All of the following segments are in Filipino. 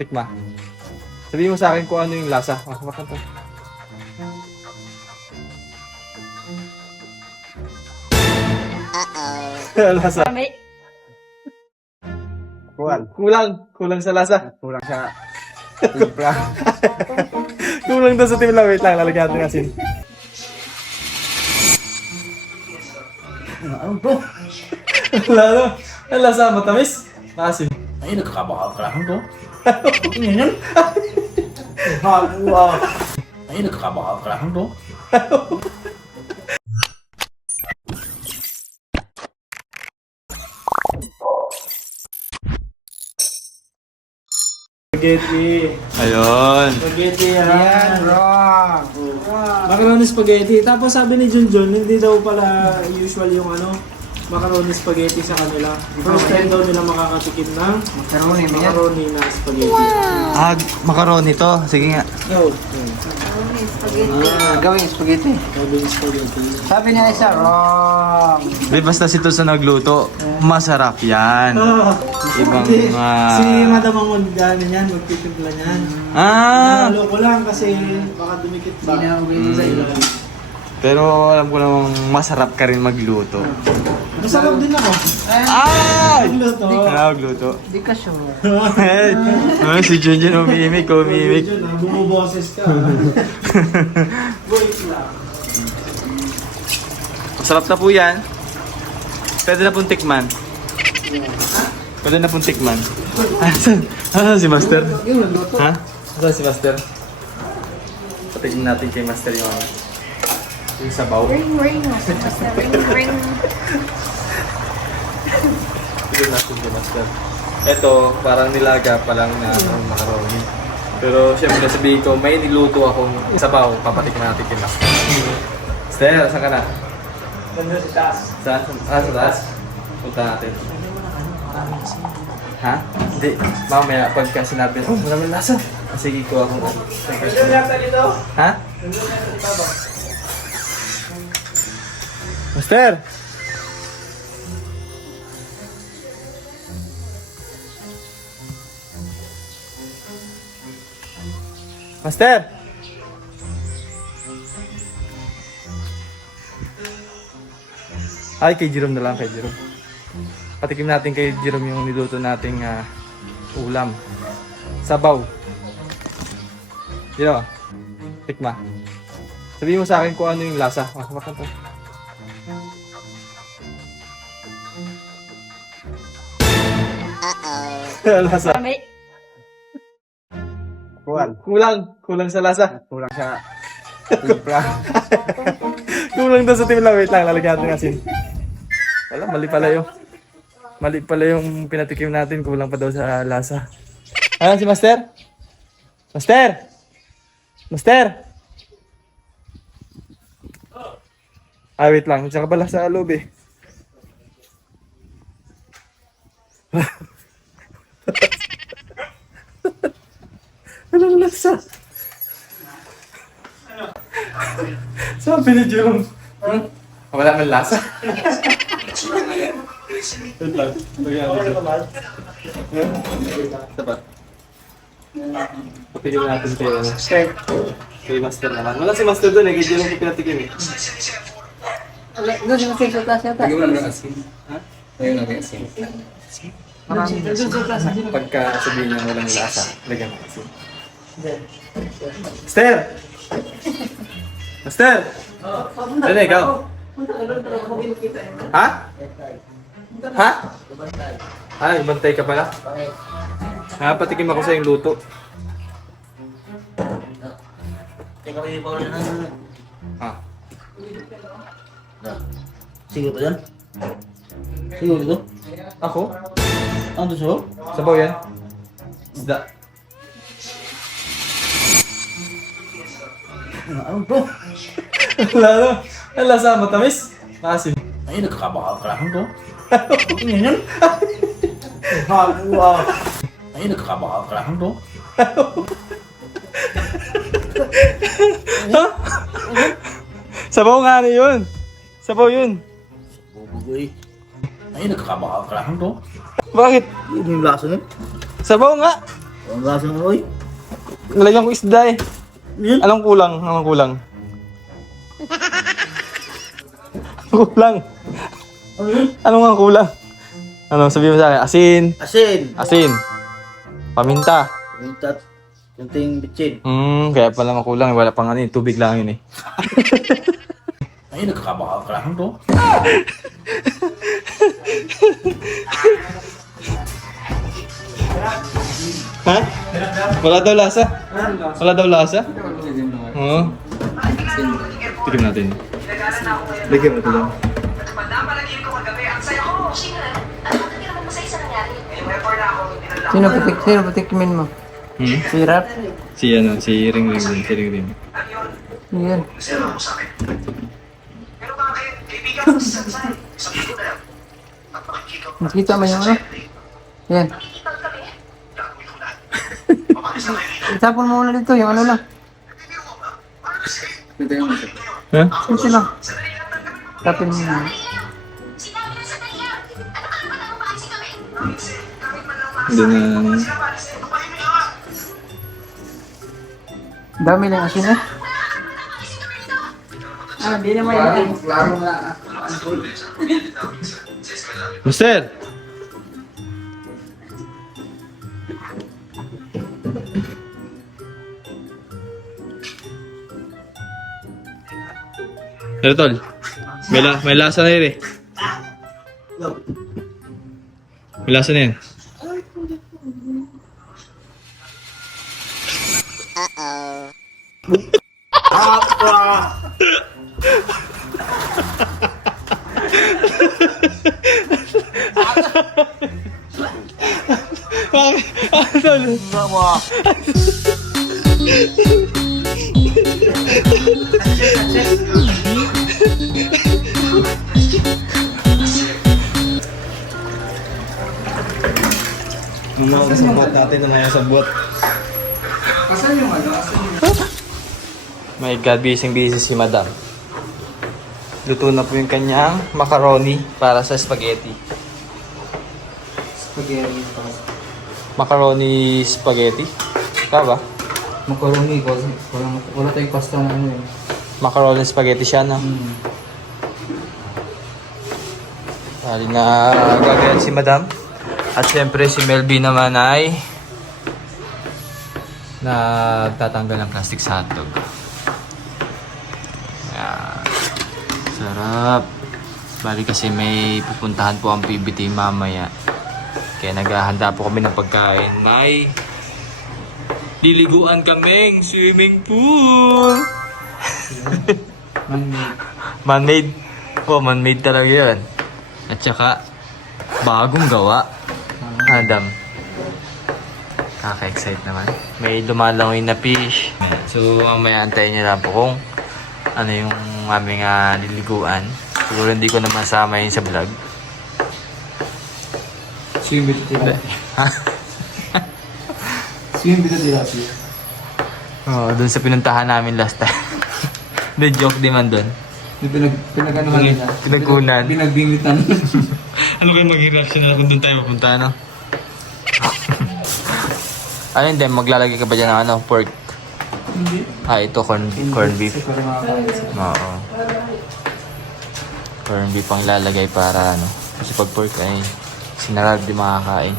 Tikma. Sabihin mo sa akin kung ano yung lasa. Makan to. Lasa. Kulang sa lasa. Kulang sa timpla. Kulang daw sa timpla. Wait lang, lalagyan natin asin. Ano to? Lalo. Ang lasa, matamis. Maasim. Ay, nagkakabakal ka lang to. Ano yan? Wow. Ay, nagkakabakal ka lang to. Spaghetti. Ayun. Spaghetti yan. Wrong. Macaroni spaghetti. Tapos sabi ni Junjun, hindi daw pala usual yung macaroni spaghetti sa kanila. First time daw nila makakatikim ng Macaroni mo yan. macaroni na spaghetti. Ah, macaroni to. Sige nga. Go. Gawing spaghetti. Sabi ni spaghetti. Sabi niya isa, wrong. Di basta si to sa nagluto, masarap yan. Ibang, Si Madam ang mag-ano niyan, magtitimpla niyan. Nalo ko lang kasi baka dumikit ba sa ilalim. Pero alam ko namang masarap ka rin magluto. Masarap din ako. Ay! Magluto. Magluto. Di ka sure. Hey! Si Junjun umimik. Junjun, bumuboses ka. Wait lang. Masarap na po yan. Pwede na pong tikman. Pwede na pong tikman. Asan si Master? Ha? Asan si Master? Patignan natin kay Master yung sabaw. Ring, ring. Ring, ring. Tignan natin kay Master. Ito, parang nilaga pa lang na macaroni. Pero syempre sabihin ko, may niluto akong sabaw. Papatikman natin kay Master. Master, saan ka na? Ganda si taas. Saan? Sa taas? Punta natin. Ha? Hindi. Mamaya, pagka sinabi, oh, maraming lasa. Sige ko ako. Ganda yata dito. Ha? Master! Master! Ay, kay Jerome na lang, kay Jerome. Patikim natin kay Jerome yung niluto nating ulam. Sabaw. Yun o. Tikma. Sabihin mo sa akin kung ano yung lasa. Makan to. Lasa. Kulang sa lasa. Kulang sa timpla. Kulang daw sa timpla. Wait lang, lalagyan natin asin. Wala, mali pala yung pinatikim natin. Kulang pa daw sa lasa. Ayan si Master? Master! Master! Ah, wait lang. Diyan ka pala sa loob eh. Anong lasa? Sabi ni Jerome. Wala man lasa. Wait lang. Sabat. Patigil natin kay Master naman. Wala si Master doon eh. Kay Jerome ko pinatikim eh. Doon si Masay sa taas yata. Lagyan mo lang ng asin. Ha? Lagyan mo lang ng asin. Pagka sabihin niya walang lasa, lagyan mo ng asin. Master! Master! Dali, ikaw. Ha? Ha? Ay, bantay ka pala. Ha, patikim ako sa yung luto. Ha? Sige pa yan? Sige dito? Ako? Ano siya? Sabaw yan? Isda. Ano to? Lalo. Ang lasa, matamis. Maasim. Ay, nagkakabakal ka lang to. Ano yan? Wow. Ay, nagkakabakal ka lang to. Sabaw nga na yun. Sabaw yun. Bubugoy. Ay, nagkakabakal ka lang to. Bakit? Yun yung lasa nun. Sabaw nga. Ang lasa mo, oy. Nalagyan ko isda eh. Yan. Anong kulang? Anong kulang? Kulang. Ano yun? Anong nga kulang? Ano, sabihin mo sa akin? Asin. Asin. Asin. Paminta. Mintat. Kunting bitchin. Kaya pala makulang. Wala pang ano, tubig lang yun eh. Ay, nagkakabaka ka lang to. Ha? Wala daw lasa? Wala daw lasa? Oo. Tikim natin. Lagyan mo ito lang. Sino patikmin mo? Sirap? Si ano, si Ring Ring din. Si Ring Ring. Yan. Nakita mo yung ano? Yan. Itapon mo muna dito, yung ano lang. Ha? Ito lang. Tapin mo muna. Hindi na... Dami lang asin eh. Ah, di naman yan. Mister! Pero tol, may lasa na yun eh. May lasa na yun. Mga kasabot natin na nayasabot. Asan yung ano? My God, busy si Madam. Luto na po yung kanyang macaroni para sa spaghetti. Spaghetti pasta. Macaroni spaghetti? Tama ba? Macaroni ko. Wala tayong pasta na ano yun. Macaroni spaghetti siya na. Dali na gagayan si Madam. At syempre si Melby naman ay nagtatanggal ng plastic sa hotdog. Ayan. Sarap. Bali kasi may pupuntahan po ang PBT mamaya. Kaya naghahanda po kami ng pagkain. Nay, liliguan kaming swimming pool. Man-made. Oh, man-made talaga yan. At saka, bagong gawa. Adam. Kaka-excite naman. May lumalangoy na fish. So, mamaya antayin nyo lang po kung ano yung aming liliguan. Siguro hindi ko na masama yun sa vlog. Swim with the Ha? Swim with the last year. Oo, dun sa pinuntahan namin last time. May joke din man dun. Pinag-anuhan nila. Pinagkunan. Pinagbingitan. Ano kayo maging reaction na kung dun tayo mapunta, no? Ano hindi, maglalagay ka ba dyan ng ano, pork? Hindi. Ito, corn beef. Kasi parang makakain. Oo. Corn beef ang ilalagay para ano. Kasi pag pork ay sinarag di makakain.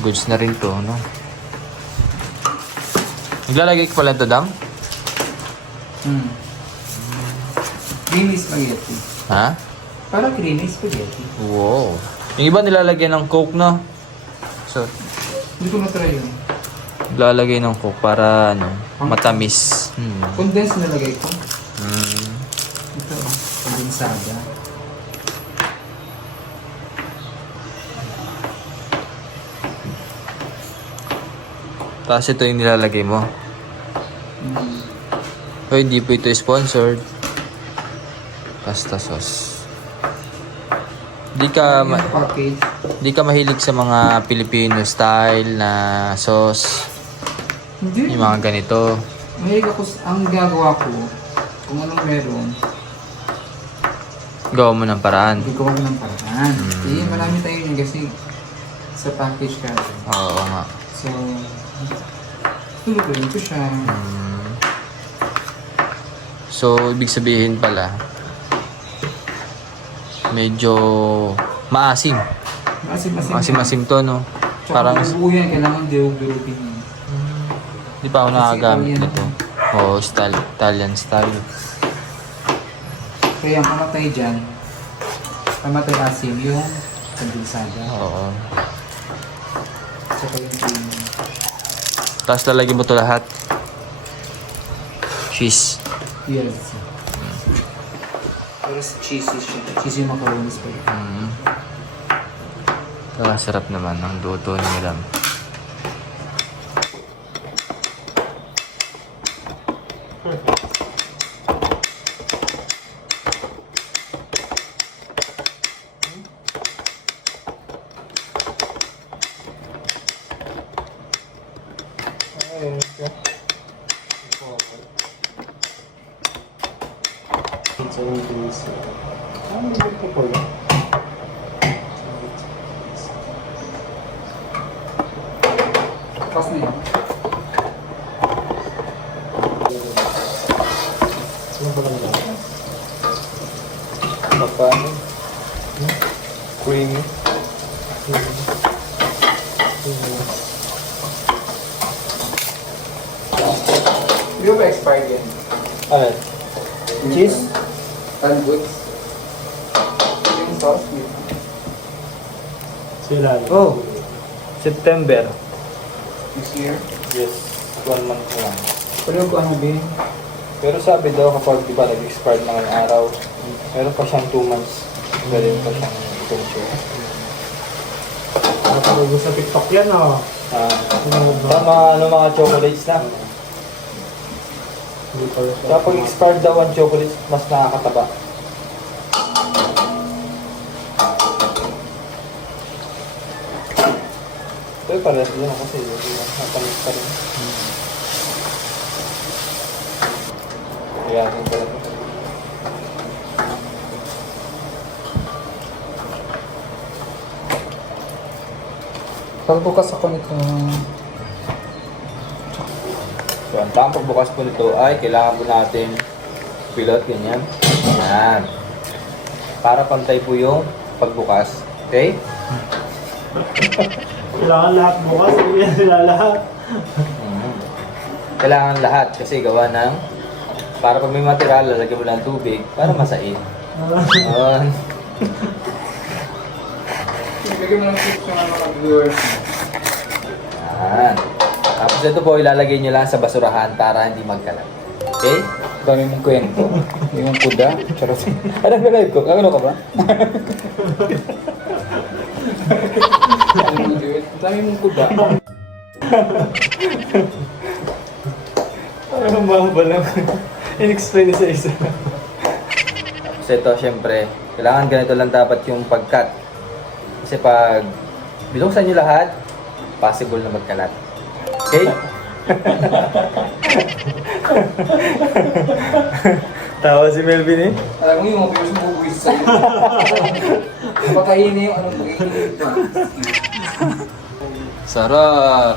Goods na rin to, no? Naglalagay ka pala ito, Dam? Creamy spaghetti. Ha? Parang creamy spaghetti. Wow. Yung iba nilalagyan ng coke, no? So, Hindi ko na-try yun. lalagay ng coke para ano, matamis. Condensed nalagay ko. Mm. Ito, kondensada. Tapos ito yung nilalagay mo. O hindi po ito sponsored. Pasta sauce. Di ka Package. di ka mahilig sa mga Filipino style na sauce, Hindi. yung mga ganito. Mahilig ako, ang gagawa ko, kung anong meron, Gawa mo ng paraan. gagawa ko ng paraan. Eh, marami tayo yun kasi sa package ka. Oo nga. So, tulutuin ko siya. So, ibig sabihin pala, medyo maasim. Maasim-asim to, no? Parang Parang, buo yan, kailangan diog-durugin yun. di pa ako Kasi nakagamit Italian nito. Oo, Italian style. Kaya ang pamatay dyan, pamatay asim yung kandensada. Oo. Saka yung cream. Tapos lalagyan mo to lahat. Cheese. Yes. Pero cheesy siya. Cheesy macaronis pa yun. Sarap naman ang luto ni Madam. Pizza ng pizza. Ano ito pala? Tapos na yun. Ano ba lang yan? Paano? Creamy. Hindi ba expired yan? Alright. Cheese? Sandwich? Yung sauce? Sila. Oh! September. This year? Yes. 1 month na lang. Pero kung ano din? Pero sabi daw kapag di ba nag-expired mga araw, meron pa siyang 2 months. Meron pa siyang exposure. Nakapagod sa TikTok yan, oh. Mga chocolates na. Hindi pala siya. Kapag expired daw ang chocolates, mas nakakataba. Pero parehas din ako kasi natamis pa rin. Kaya rin pala. Pagbukas ako nito, So, ang tamang pagbukas po nito ay kailangan po natin pilot, ganyan. Yan. Para pantay po yung pagbukas. Okay? Kailangan lahat bukas, hindi yan sila lahat. Kailangan lahat kasi gawa ng para pag may material, lalagyan mo ng tubig para masait. Yun. bigyan mo lang tips sa mga viewers. Yan. Tapos ito po, ilalagay nyo lang sa basurahan para hindi magkalat. Okay? Dami mong kwento. Yung kuda. Charot. Anong live ko? Ano ka ba? Dami mong kuda. Ano ba ba lang? In-explain sa isa. Tapos ito, syempre, kailangan ganito lang dapat yung pag-cut. Kasi pag binuksan nyo lahat, possible na magkalat. Okay? Tawa si Melvin eh. Alam mo yung mga viewers mo bubuwis sa'yo. Pagkainin yung anong pag-iinit pa. Sarap!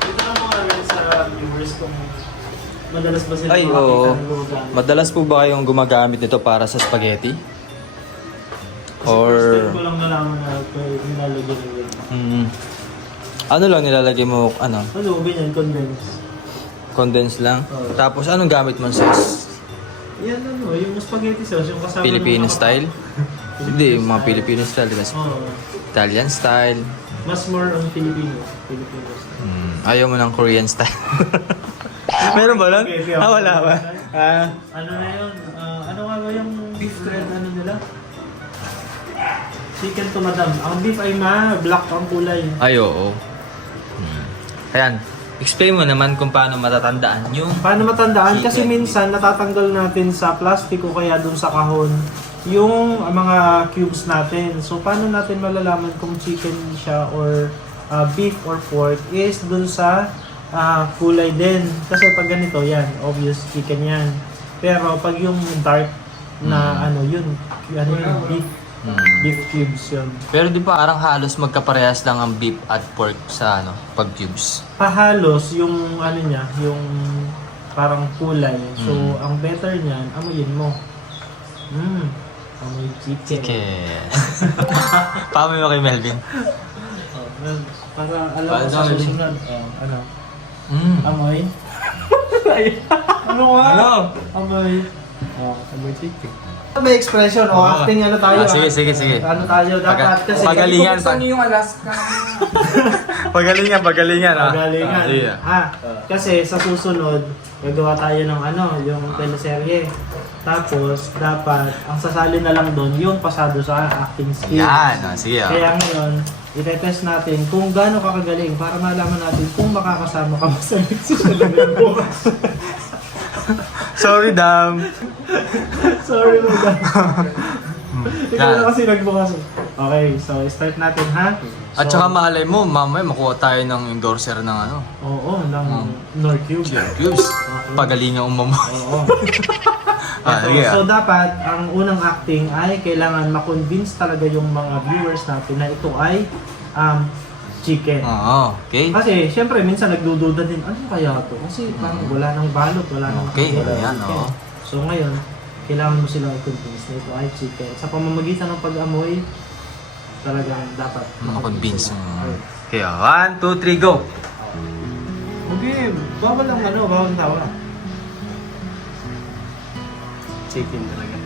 Dito lang mga rin sa viewers kung madalas ba sila Ay, makakita oo. ng gumagamit. Madalas po ba kayong gumagamit nito para sa spaghetti? Or... First time ko lang nalaman na nilalagyan ng ganyan. Ano lang nilalagay mo, ano? Ano, ganyan, condense. Condense lang? Oo. Tapos anong gamit mo sauce? Yan ano, yung spaghetti sauce, yung kasama Filipino ng mga- style? Hindi, yung mga Filipino style. Kasi Oo. Italian style. Mas more on Filipino. Filipino style. Ayaw mo ng Korean style. Meron ba lang? Spaghetti, Ah, wala ba? Ah, Ano na yun? Ano nga ba yung beef thread ano nila? Chicken to madam. Ang beef ay black ang kulay. ay, oo. Ayan, explain mo naman kung paano matatandaan yung... Paano matandaan? Kasi minsan natatanggal natin sa plastic o kaya dun sa kahon yung mga cubes natin. So paano natin malalaman kung chicken siya or beef or pork is dun sa kulay din. Kasi pag ganito yan, obvious chicken yan. Pero pag yung dark na ano yun beef. Beef cubes yun. Pero di ba parang halos magkaparehas lang ang beef at pork sa pag cubes? Pahalos yung ano niya, yung parang kulay. So, ang better niyan, amuyin mo. Amoy chicken. Pamoy mo kay Melvin. Para alam Para mo sa sa susunod. Ano? Mm. Amoy? Ano nga? Ano? Amoy. Amoy chicken. May expression o acting ano tayo. Sige. Ano tayo dapat kasi Pagalingan. Gusto niyo yung Alaska. Pagalingan. Pagalingan. Sige. Kasi sa susunod, gagawa tayo ng yung teleserye. Tapos, dapat, ang sasali na lang doon, yung pasado sa acting skills. Yan. Sige. Kaya ngayon, itetest natin kung gaano ka kagaling para malaman natin kung makakasama ka sa next season ng bukas. Sorry, Dam. Sorry, madam. Ikaw Yan. na kasi nagbukas. Okay, so start natin ha. At saka malay mo, mamaya makuha tayo ng endorser ng Oo, ng Norcube. cubes. Pagalingan umamo. Oo. Sige. So dapat, ang unang acting ay kailangan ma-convince talaga yung mga viewers natin na ito ay chicken. Oo, okay. Kasi syempre minsan nagdududa din, ano kaya to? Kasi parang wala nang balot, wala nang Okay, wala ayan, chicken. oo. So ngayon, kailangan mo silang i-convince na ito ay chicken. Sa pamamagitan ng pag-amoy, talagang dapat Makakonvince. Okay. Okay, 1, 2, 3, go! Okay, bawal ang bawal tawa. Chicken talaga.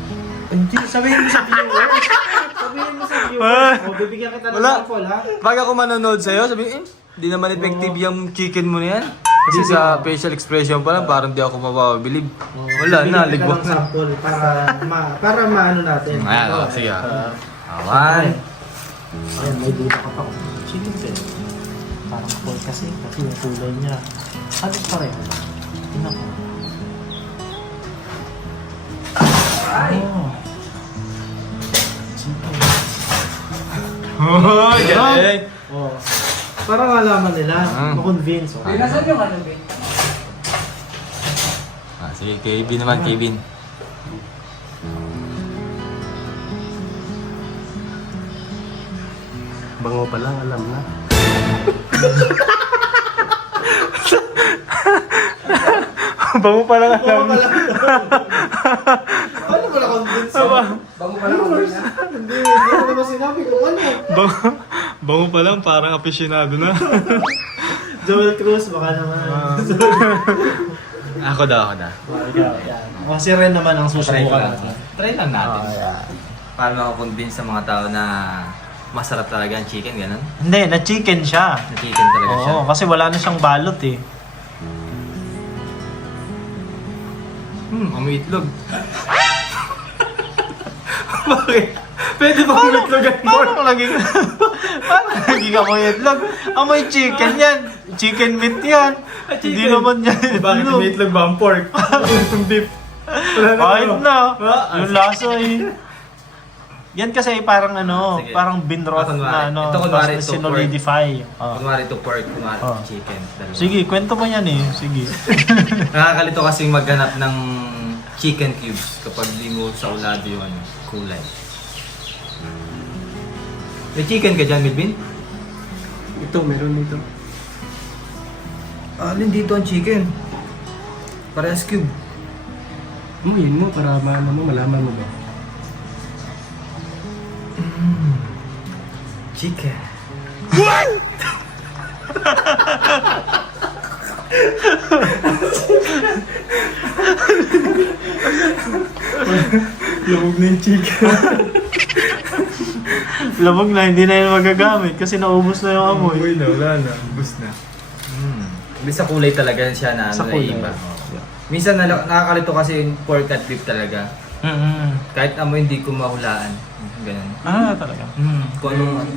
Hindi, sabihin mo sa viewers. Sabihin mo sa viewers. O, bibigyan kita ng Wala. sample, ha? Pag ako manonood sa'yo, sabi di naman effective yung chicken mo na yan. Kasi sa facial expression pa lang, parang di ako mapapabilib. Wala na, Bibigyan kita ligwak ng na. sample para maano natin. Ayan, Ito, sige. Ayan, may duda ka pa. Chicken din. Parang pork kasi yung kulay niya. Halos pareho. Tingnan ko. Oh. Chicken. Oh, galing! Oh. Para malaman nila, ma-convince. Ay, nasaan yung ano, Ben? Sige, Kevin naman, Kevin. Bango pa lang, alam na. Bango pa lang Paano mo na-convince? Bago pa lang ako na. Hindi ko naman sinabi kung ano. Bango pa lang, parang aficionado na. Joel Cruz, baka naman. Ako daw. Ikaw, yan. Kasi rin naman ang susubukan natin. Try lang natin. Paano ako-convince sa mga tao na masarap talaga ang chicken, ganun? Hindi, na-chicken siya. Na chicken talaga siya. Oo, kasi wala na siyang balot eh. Amoy itlog. Bakit? Pwede ba amoy itlog at pork? Paano naging amoy itlog? Amoy chicken yan. Chicken meat yan. Hindi naman yan. Bakit may itlog ba ang pork? Itong beef. Kahit na. Ah, Yung lasa eh. Yan kasi parang Sige. parang binrot Kunwari. na Ito kunwari, tapos ito sinolidify. Oh. Kunwari ito pork, kunwari chicken. Dalawa. Sige, kwento mo yan eh. Sige. Nakakalito kasing maghanap ng chicken cubes kapag di mo sa ulado yung kulay. May chicken ka dyan, Milvin? Ito, meron dito. Alin dito ang chicken? Parehas cube. Umuyin mo para malaman mo ba? Chicken. Labog na yung chicken. Labog na, hindi na yun magagamit kasi naubos na yung amoy. Uy, na, wala na. Bus na. Hindi sa kulay talaga siya na Sa ano, kulay. iba. Minsan nakakalito kasi yung pork at beef talaga. Kahit amoy hindi ko mahulaan. Ganun. Ah, talaga. Kung anong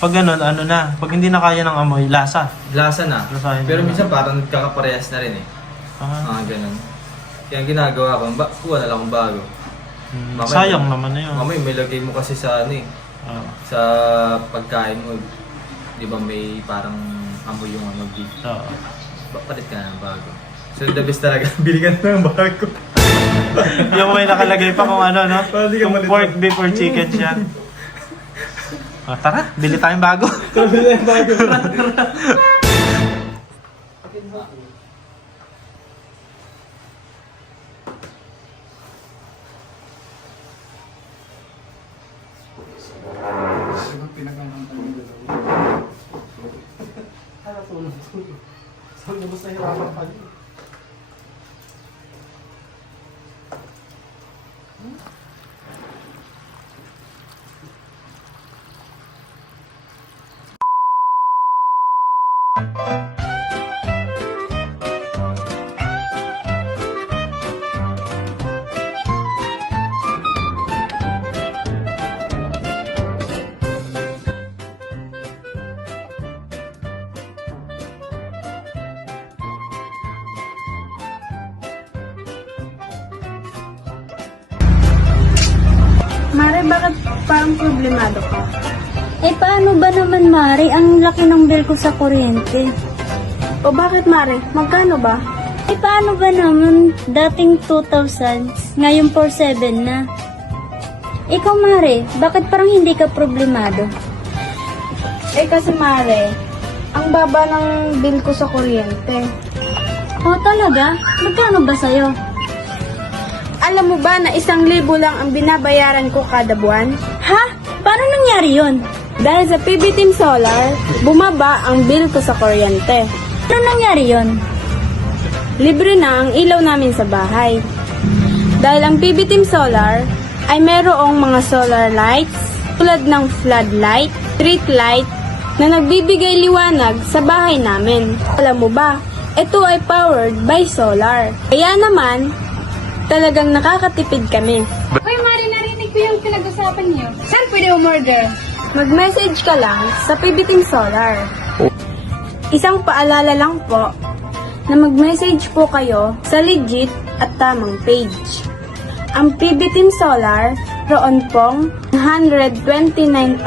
Pag ganun, ano na, pag hindi na kaya ng amoy, lasa. lasa na. Lasahin Pero na. minsan parang nagkakaparehas na rin eh. Ganun. Kaya ang ginagawa ko, kuha na lang akong bago. Mamaya- Sayang naman na yun. Mamay, may lagay mo kasi sa ano eh. Ah. Sa pagkain mo. Di ba may parang amoy yung beef. Oo. Palit ka na ng bago. So the best talaga, bili ka na ng bago. Yung may nakalagay pa kung ano, no? Kung pork, beef, or chicken siya. O, tara, bili tayong bago. Mare, bakit parang problemado ka? Eh, paano ba naman, Mari? Ang laki ng bill ko sa kuryente. O bakit, Mare? Magkano ba? Eh, paano ba naman? Dating 2,000, ngayon 4,700 na. Ikaw, Mari, bakit parang hindi ka problemado? Eh kasi, Mare, ang baba ng bill ko sa kuryente. Oh, talaga? Magkano ba sa'yo? Alam mo ba na 1,000 lang ang binabayaran ko kada buwan? Ha? Paano nangyari yun? Dahil sa PB Team Solar, bumaba ang bill ko sa kuryente. Paano nangyari yun? Libre na ang ilaw namin sa bahay. Dahil ang PB Team Solar ay mayroong mga solar lights tulad ng floodlight, street light na nagbibigay liwanag sa bahay namin. Alam mo ba, ito ay powered by solar. Kaya naman, talagang nakakatipid kami. Uy, Mari, narinig ko yung pinag-usapan niyo. Saan pwede umorder? Mag-message ka lang sa PB Team Solar. Isang paalala lang po na mag-message po kayo sa legit at tamang page. Ang PB Team Solar, roon pong 129,000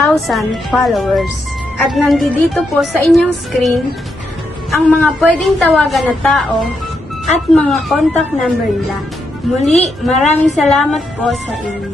followers. At nandito po sa inyong screen ang mga pwedeng tawagan na tao at mga contact number nila. Muli, maraming salamat po sa inyo.